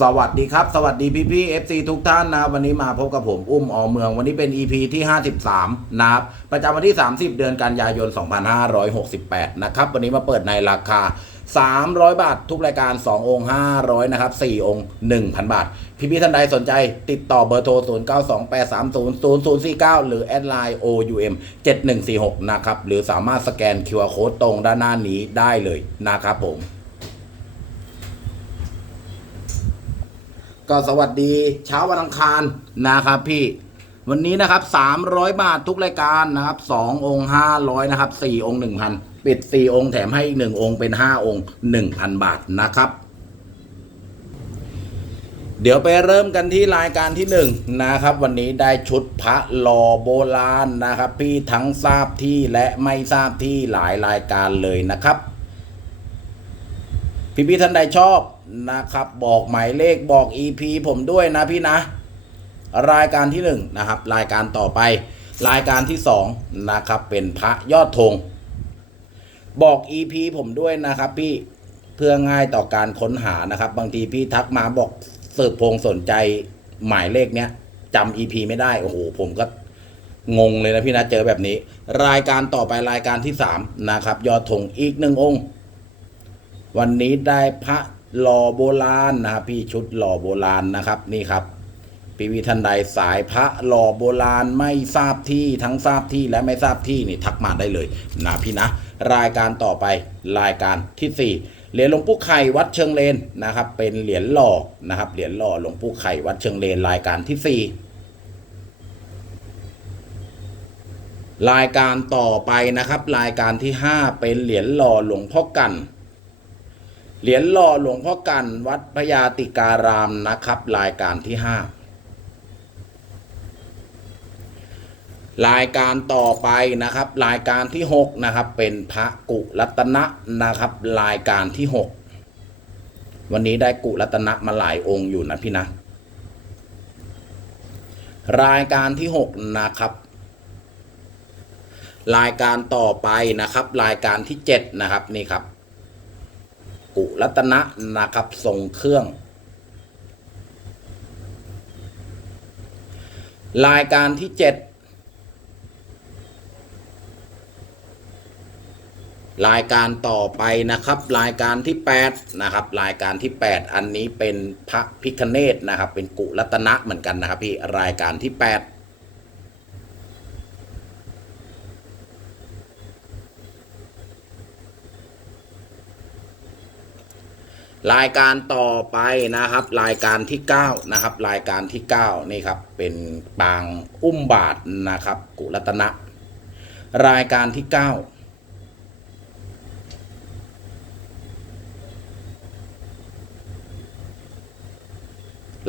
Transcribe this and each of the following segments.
สวัสดีครับ สวัสดีพี่พี่เอฟซีทุกท่านนะวันนี้มาพบกับผมอุ้มออเมือง วันนี้เป็น EP ที่ 53 นะครับ ประจำวันที่ 30 เดือนกันยายน 2568 นะครับ วันนี้มาเปิดในราคา 300 บาท ทุกรายการ 2 องค์ 500 นะครับ 4 องค์ 1,000 บาท พี่พี่ท่านใดสนใจติดต่อเบอร์โทร 0928300049 หรือแอดไลน์ OUM 7146 นะครับ หรือสามารถสแกน QR Code ตรงด้านหน้านี้ได้เลยนะครับผม ก็สวัสดีเช้าวันอังคารนะครับพี่ วันนี้นะครับ300 บาททุกรายการนะครับ2องค์500นะครับ4องค์1,000 ปิด 4 องค์แถมให้อีก 1 องค์เป็น 5 องค์ 1,000 บาทนะครับ เดี๋ยวไปเริ่มกันที่รายการที่1นะครับ วันนี้ได้ชุดพระหล่อโบราณนะครับ พี่ทั้งทราบที่และไม่ทราบที่หลายรายการเลยนะครับ พี่พี่ท่านใดชอบ นะครับ บอกหมายเลขบอก EP ผมด้วยนะพี่นะ รายการที่หนึ่งนะครับ รายการต่อไป รายการที่สองนะครับเป็นพระยอดธงบอก EP ผมด้วยนะครับพี่เพื่อง่ายต่อการค้นหานะครับ บางทีพี่ทักมาบอกสืบพงสนใจหมายเลขเนี้ยจำ EP ไม่ได้โอ้โหผมก็งงเลยนะพี่นะเจอแบบนี้ รายการต่อไปรายการที่สามนะครับ ยอดธงอีกหนึ่งองค์ วันนี้ได้พระ หล่อโบราณนะครับพี่ชุดหล่อโบราณนะครับนี่ครับพี่วิทันใดสายพระหล่อโบราณไม่ทราบที่ทั้งทราบที่และไม่ทราบที่นี่ทักมาได้เลยนะพี่นะ รายการต่อไปรายการที่สี่เหรียญหลวงปู่ไข่วัดเชิงเลนนะครับ เป็นเหรียญหล่อนะครับเหรียญหล่อหลวงปู่ไข่วัดเชิงเลนรายการที่สี่รายการต่อไปนะครับ รายการที่ห้าเป็นเหรียญหล่อหลวงพ่อกัน เหรียญหล่อหลวงพ่อกันวัดพญาติการามนะครับ รายการที่ห้ารายการต่อไปนะครับ รายการที่หกนะครับ เป็นพระกุรัตนะนะครับ รายการที่หกวันนี้ได้กุรัตนะมาหลายองค์อยู่นะพี่นะ รายการที่หกนะครับรายการต่อไปนะครับ รายการที่เจ็ดนะครับนี่ครับ กุรัตนะนะครับทรงเครื่อง รายการที่เจ็ดรายการต่อไปนะครับ รายการที่8นะครับรายการที่ 8 อันนี้เป็นพระพิคเนตนะครับ เป็นกุรัตนะเหมือนกันนะครับพี่รายการที่ 8 รายการต่อไปนะครับ รายการที่ 9 นะครับ รายการที่ 9 นี่ครับ เป็นปางอุ้มบาทนะครับ กุรัตนะ รายการที่ 9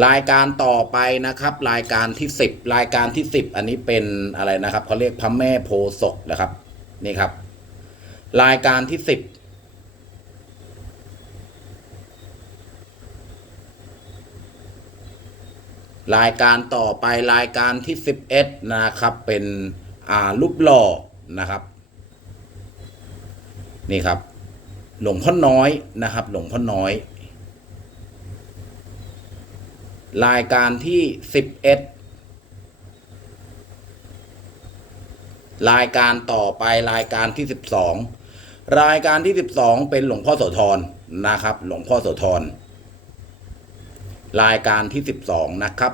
รายการต่อไปนะครับ รายการที่ 10 รายการที่ 10 อันนี้เป็นอะไรนะครับเขาเรียกพระแม่โพศกนะครับ นี่ครับ รายการที่ 10 รายการต่อไปรายการที่ 11 นะครับ เป็นอ่ารูปหล่อนะครับ นี่ครับ หลวงพ่อน้อยนะครับ หลวงพ่อน้อย รายการที่ 11 รายการต่อไปรายการที่ 12 รายการที่ 12 เป็นหลวงพ่อโสธรนะครับ หลวงพ่อโสธร รายการที่ 12 นะครับ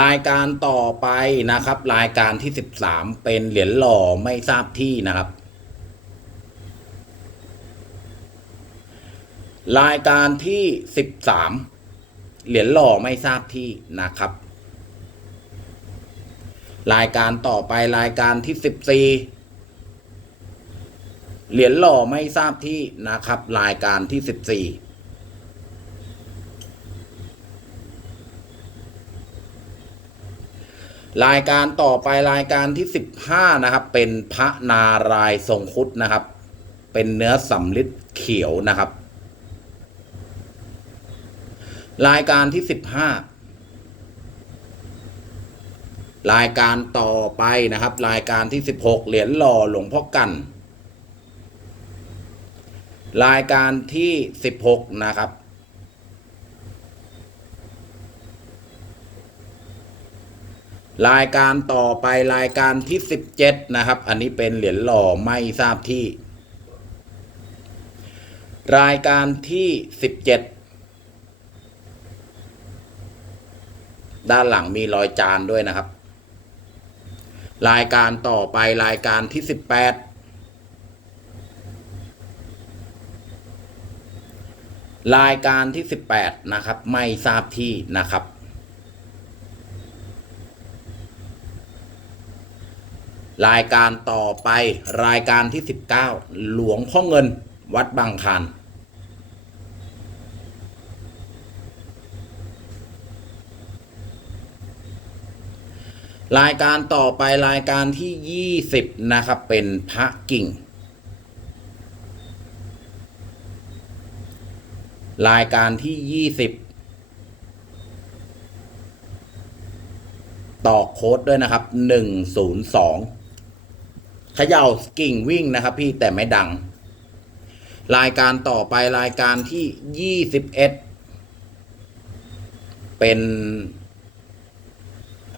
รายการต่อไปนะครับ รายการที่ 13 เป็นเหรียญหล่อไม่ทราบที่นะครับ รายการที่ 13 เหรียญหล่อไม่ทราบที่นะครับ รายการต่อไปรายการที่ 14 เหรียญหล่อไม่ทราบที่นะครับ รายการที่สิบสี่รายการต่อไปรายการที่สิบห้านะครับ เป็นพระนารายทรงคุดนะครับ เป็นเนื้อสำลิดเขียวนะครับ รายการที่สิบห้ารายการต่อไปนะครับ รายการที่สิบหกเหรียญหล่อหลวงพ่อกัน รายการที่ 16 นะครับ รายการต่อไปรายการที่ 17 นะครับ อันนี้เป็นเหรียญหล่อไม่ทราบที่ รายการที่ 17 ด้านหลังมีรอยจานด้วยนะครับ รายการต่อไปรายการที่ 18 รายการที่สิบแปดนะครับ ไม่ทราบที่นะครับ รายการต่อไปรายการที่ 19 หลวงพ่อเงินวัดบางคานรายการต่อไปรายการที่ 20 นะครับ เป็นพระกิ่ง รายการที่20ต่อโค้ดด้วยนะครับ102เขย่ากิ่งวิ่งนะครับ พี่แต่ไม่ดัง รายการต่อไปรายการที่21เป็น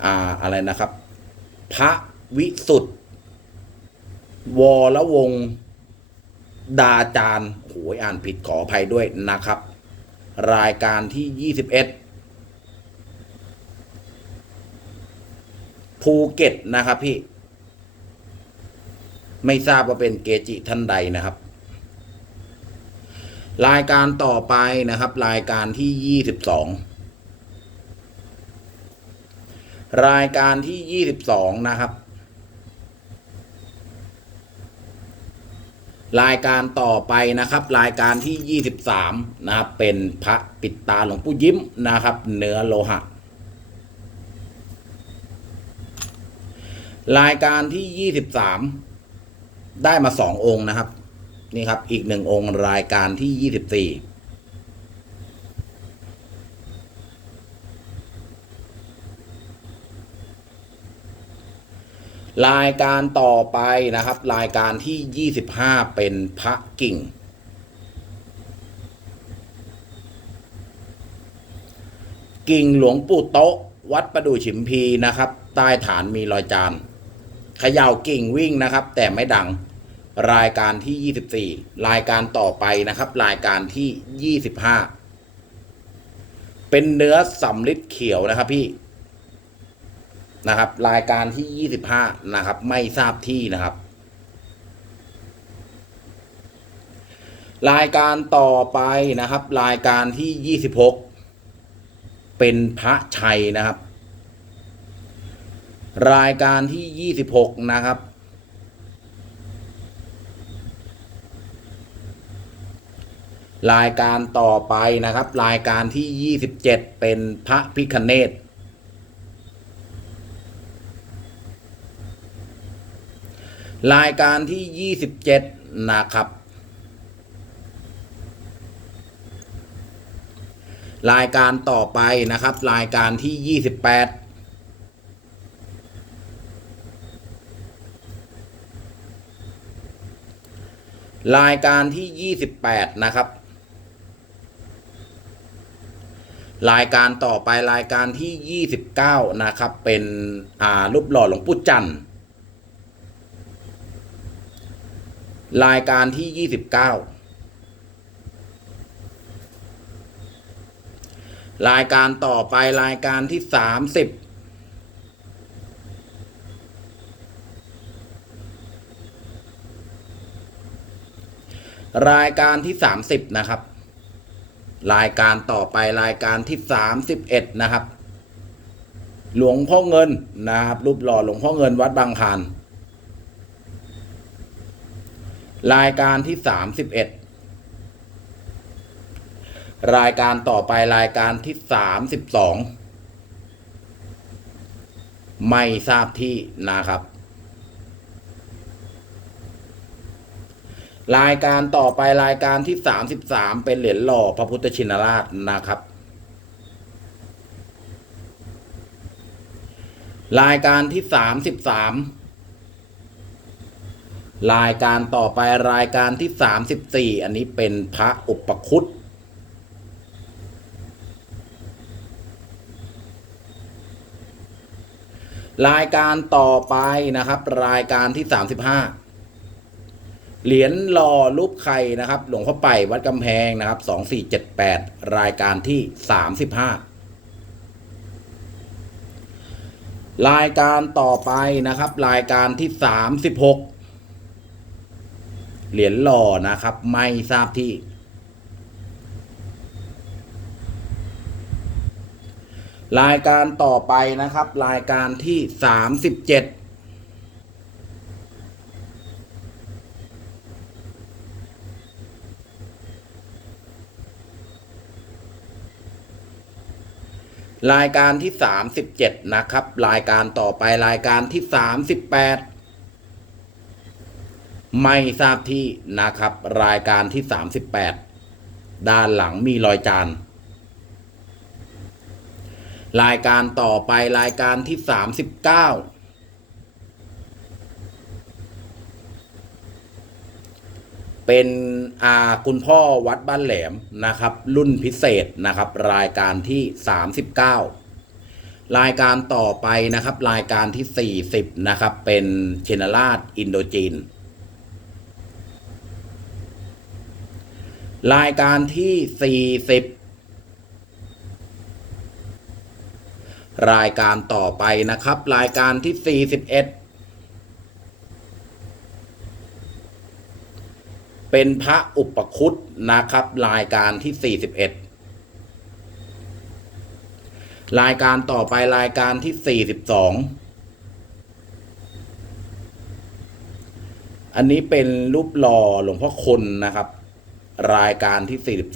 อ่าอะไรนะครับ พระวิสุทธ์วรวงดาจารย์โอยอ่านผิดขออภัยด้วยนะครับ รายการที่ 21 ภูเก็ตนะครับพี่ ไม่ทราบว่าเป็นเกจิท่านใดนะครับ รายการต่อไปนะครับ รายการที่ 22 รายการที่ 22 นะครับ รายการต่อไปนะครับ รายการที่ 23 นะครับเป็นพระปิดตาหลวงปู่ยิ้มนะครับ เนื้อโลหะ รายการที่ 23 ได้มาสององค์นะครับ นี่ครับอีกหนึ่งองค์รายการที่ 24 รายการต่อไปนะครับ รายการที่ 25 เป็นพระกิ่ง กิ่งหลวงปู่โต๊ะ วัดประดู่ฉิมพีนะครับ ใต้ฐานมีรอยจานเขย่ากิ่งวิ่งนะครับ แต่ไม่ดังรายการที่ 24 รายการต่อไปนะครับ รายการที่ 25 เป็นเนื้อสำลิดเขียวนะครับพี่ นะครับ รายการที่25นะครับ ไม่ทราบที่นะครับ รายการต่อไปนะครับ รายการที่26เป็นพระชัยนะครับ รายการที่26นะครับ รายการต่อไปนะครับ รายการที่27เป็นพระพิคเนต รายการที่ 27 นะครับ รายการต่อไปนะครับ รายการที่ 28รายการที่ 28 นะครับ รายการต่อไปรายการที่ 29 นะครับ เป็นอารูปหล่อหลวงปู่จันทร์ รายการที่29รายการต่อไปรายการที่30รายการที่30นะครับ รายการต่อไปรายการที่31นะครับ หลวงพ่อเงินนะครับรูปหล่อหลวงพ่อเงินวัดบางคาน รายการที่31รายการต่อไปรายการที่32ไม่ทราบที่นะครับ รายการต่อไปรายการที่33เป็นเหรียญหล่อพระพุทธชินราชนะครับ รายการที่33 รายการต่อไปรายการที่สามสิบสี่อันนี้เป็นพระอุปคุตรายการต่อไปนะครับ รายการที่สามสิบห้าเหรียญหล่อรูปไข่นะครับ หลวงพ่อไปวัดกำแพงนะครับสองสี่เจ็ดแปดรายการที่สามสิบห้ารายการต่อไปนะครับ รายการที่สามสิบหก เหรียญหล่อนะครับ ไม่ทราบที่ รายการต่อไปนะครับ รายการที่สามสิบเจ็ดรายการที่สามสิบเจ็ดนะครับ รายการต่อไปรายการที่สามสิบแปด ไม่ทราบที่นะครับ รายการที่สามสิบแปดด้านหลังมีรอยจาน รายการต่อไปรายการที่สามสิบเก้าเป็นอาคุณพ่อวัดบ้านแหลมนะครับ รุ่นพิเศษนะครับ รายการที่สามสิบเก้ารายการต่อไปนะครับ รายการที่สี่สิบนะครับ เป็นเชนราชอินโดจีน รายการที่สี่สิบรายการต่อไปนะครับ รายการที่ 41 เป็นพระอุปคุตนะครับ รายการที่ 41 รายการต่อไปรายการที่ 42 อันนี้เป็นรูปหล่อหลวงพ่อคนนะครับ รายการที่ 42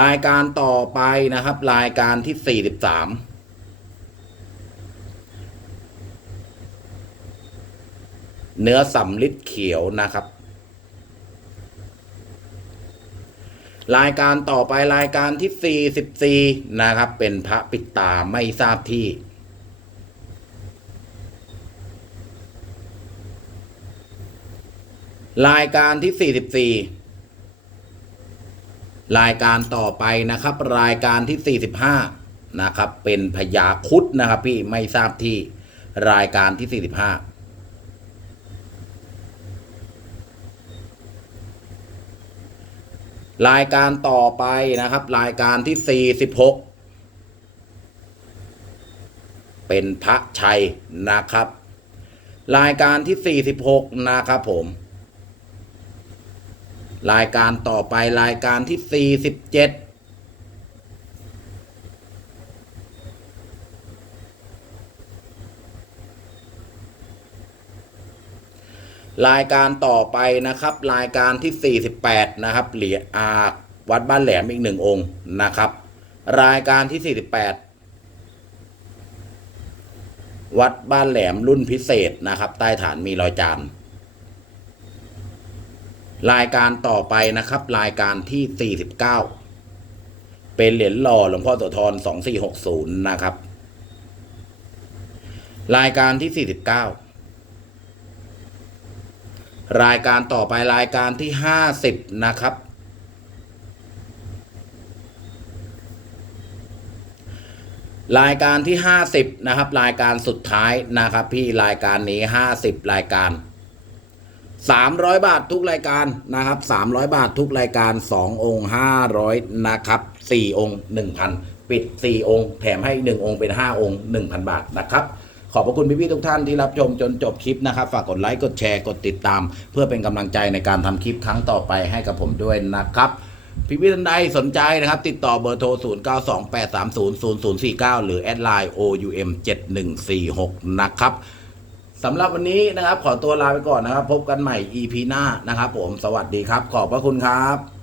รายการต่อไปนะครับ รายการที่ 43 เนื้อสำลิดเขียวนะครับ รายการต่อไปรายการที่ 44 นะครับ เป็นพระปิดตาไม่ทราบที่ รายการที่ 44 รายการต่อไปนะครับ รายการที่ 45 นะครับ เป็นพญาคุดนะครับ พี่ไม่ทราบที่รายการที่ 45รายการต่อไปนะครับ รายการที่ 46 เป็นพระชัยนะครับ รายการที่ 46 นะครับผม รายการต่อไปรายการที่ 47รายการต่อไปนะครับ รายการที่ 48 นะครับเหรียญอาวัดบ้านแหลมอีกหนึ่งองค์นะครับ รายการที่ 48 วัดบ้านแหลมรุ่นพิเศษนะครับ ใต้ฐานมีรอยจาน รายการต่อไปนะครับ รายการที่ 49 เป็นเหรียญหล่อหลวงพ่อโสธร2460 นะครับ รายการที่ 49 รายการต่อไปรายการที่ 50 นะครับ รายการที่ 50 นะครับ รายการสุดท้ายนะครับ พี่รายการนี้ 50 รายการ 300 บาททุกรายการนะครับ 300 บาททุกรายการ 2 องค์ 500 นะครับ 4 องค์ 1,000 ปิด 4 องค์ แถมให้ 1 องค์เป็น 5 องค์ 1,000 บาทนะครับขอบพระคุณพี่ๆทุกท่านที่รับชมจนจบคลิปนะครับ ฝากกดไลค์ กดแชร์ กดติดตาม เพื่อเป็นกำลังใจในการทำคลิปครั้งต่อไปให้กับผมด้วยนะครับ พี่ๆท่านใดสนใจนะครับ ติดต่อเบอร์โทร 0928300049 หรือแอดไลน์ OUM 7146 นะครับ สำหรับวันนี้นะครับ ขอตัวลาไปก่อนนะครับ พบกันใหม่ EP หน้านะครับ ผม สวัสดีครับ ขอบพระคุณครับ